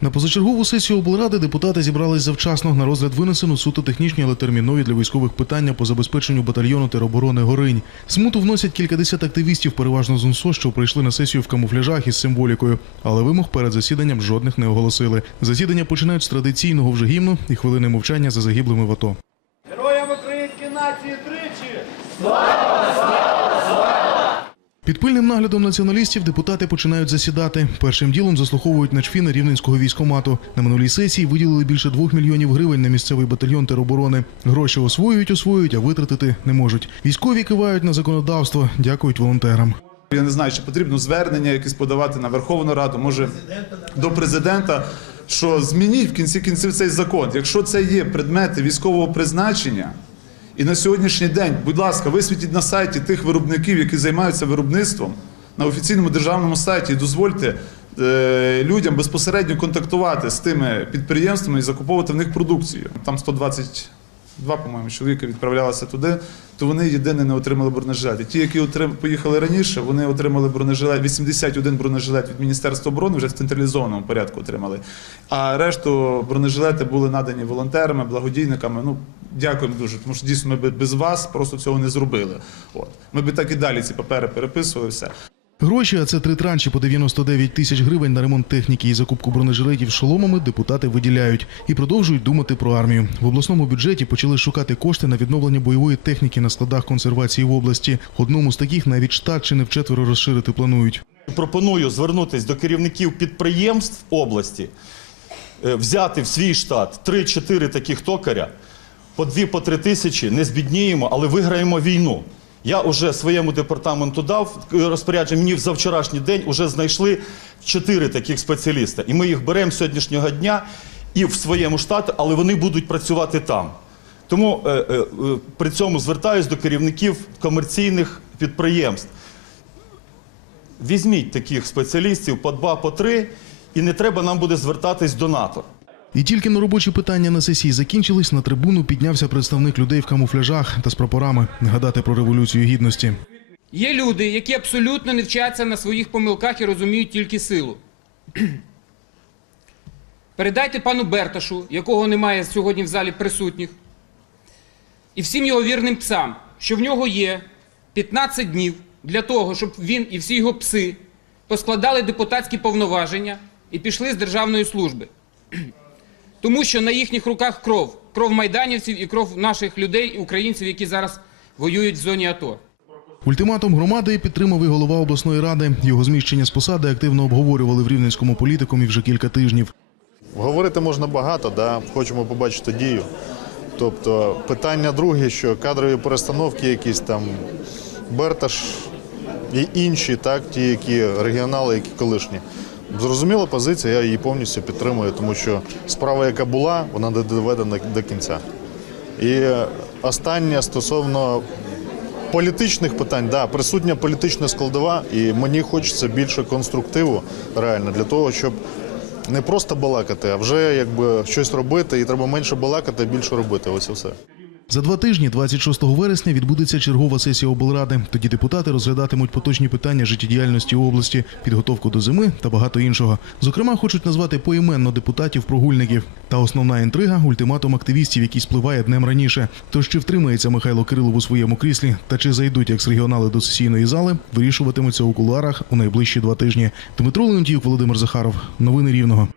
На позачергову сесію облради депутати зібрались завчасно на розгляд винесено суто технічні, але термінові для військових питання по забезпеченню батальйону тероборони Горинь. Смуту вносять кількадесят активістів, переважно з УНСО, що прийшли на сесію в камуфляжах із символікою, але вимог перед засіданням жодних не оголосили. Засідання починають з традиційного вже гімну і хвилини мовчання за загиблими в АТО. Героям української нації тричі! Під пильним наглядом націоналістів депутати починають засідати. Першим ділом заслуховують начфіни рівненського військомату. На минулій сесії виділили більше двох мільйонів гривень на місцевий батальйон тероборони. Гроші освоюють, освоюють, а витратити не можуть. Військові кивають на законодавство, дякують волонтерам. Я не знаю, чи потрібно звернення якесь подавати на Верховну Раду, може до президента. Що змініть в кінці кінців цей закон. Якщо це є предмети військового призначення, і на сьогоднішній день, будь ласка, висвітіть на сайті тих виробників, які займаються виробництвом, на офіційному державному сайті, і дозвольте е, людям безпосередньо контактувати з тими підприємствами і закуповувати в них продукцію. Там 122, по-моєму, чоловіка відправлялися туди, то вони єдине не отримали бронежилети. Ті, які поїхали раніше, вони отримали бронежилет, 81 бронежилет від Міністерства оборони вже в централізованому порядку отримали. А решту бронежилети були надані волонтерами, благодійниками. Ну, дякуємо дуже, тому що дійсно ми би без вас просто цього не зробили. От. Ми би так і далі ці папери переписували все. Гроші, а це три транші по 99 тисяч гривень на ремонт техніки і закупку бронежилетів шоломами депутати виділяють і продовжують думати про армію. В обласному бюджеті почали шукати кошти на відновлення бойової техніки на складах консервації в області. Одному з таких навіть штат чи не вчетверо розширити планують. Пропоную звернутися до керівників підприємств області, е, взяти в свій штат 3-4 таких токаря, по 2 три тисячі, не збідніємо, але виграємо війну. Я вже своєму департаменту дав е, розпорядження, мені за вчорашній день вже знайшли 4 таких спеціаліста. І ми їх беремо сьогоднішнього дня і в своєму штаті, але вони будуть працювати там. Тому е, е, е, при цьому звертаюсь до керівників комерційних підприємств. Візьміть таких спеціалістів по два, по три, і не треба нам буде звертатись до НАТО. І тільки на робочі питання на сесії закінчились, на трибуну піднявся представник людей в камуфляжах та з прапорами нагадати про революцію гідності. Є люди, які абсолютно не вчаться на своїх помилках і розуміють тільки силу. Передайте пану Берташу, якого немає сьогодні в залі присутніх, і всім його вірним псам, що в нього є 15 днів для того, щоб він і всі його пси поскладали депутатські повноваження і пішли з державної служби. Тому що на їхніх руках кров, кров майданівців і кров наших людей, українців, які зараз воюють в зоні АТО. Ультиматум громади підтримав і голова обласної ради. Його зміщення з посади активно обговорювали в рівненському політикумі вже кілька тижнів. Говорити можна багато, да? хочемо побачити дію. Тобто питання друге, що кадрові перестановки якісь там, Берташ і інші, так, ті, які регіонали, які колишні. Зрозуміла позиція, я її повністю підтримую, тому що справа, яка була, вона не доведена до кінця. І останнє стосовно політичних питань, да, присутня політична складова, і мені хочеться більше конструктиву реально для того, щоб не просто балакати, а вже якби щось робити, і треба менше балакати, а більше робити. Ось і все. За два тижні, 26 вересня, відбудеться чергова сесія облради. Тоді депутати розглядатимуть поточні питання життєдіяльності області, підготовку до зими та багато іншого. Зокрема, хочуть назвати поіменно депутатів-прогульників. Та основна інтрига ультиматум активістів, який спливає днем раніше. Тож чи втримається Михайло Кирилов у своєму кріслі, та чи зайдуть як регіонали до сесійної зали, вирішуватимуться у кулуарах у найближчі два тижні. Дмитро Леонтіюк, Володимир Захаров. Новини Рівного.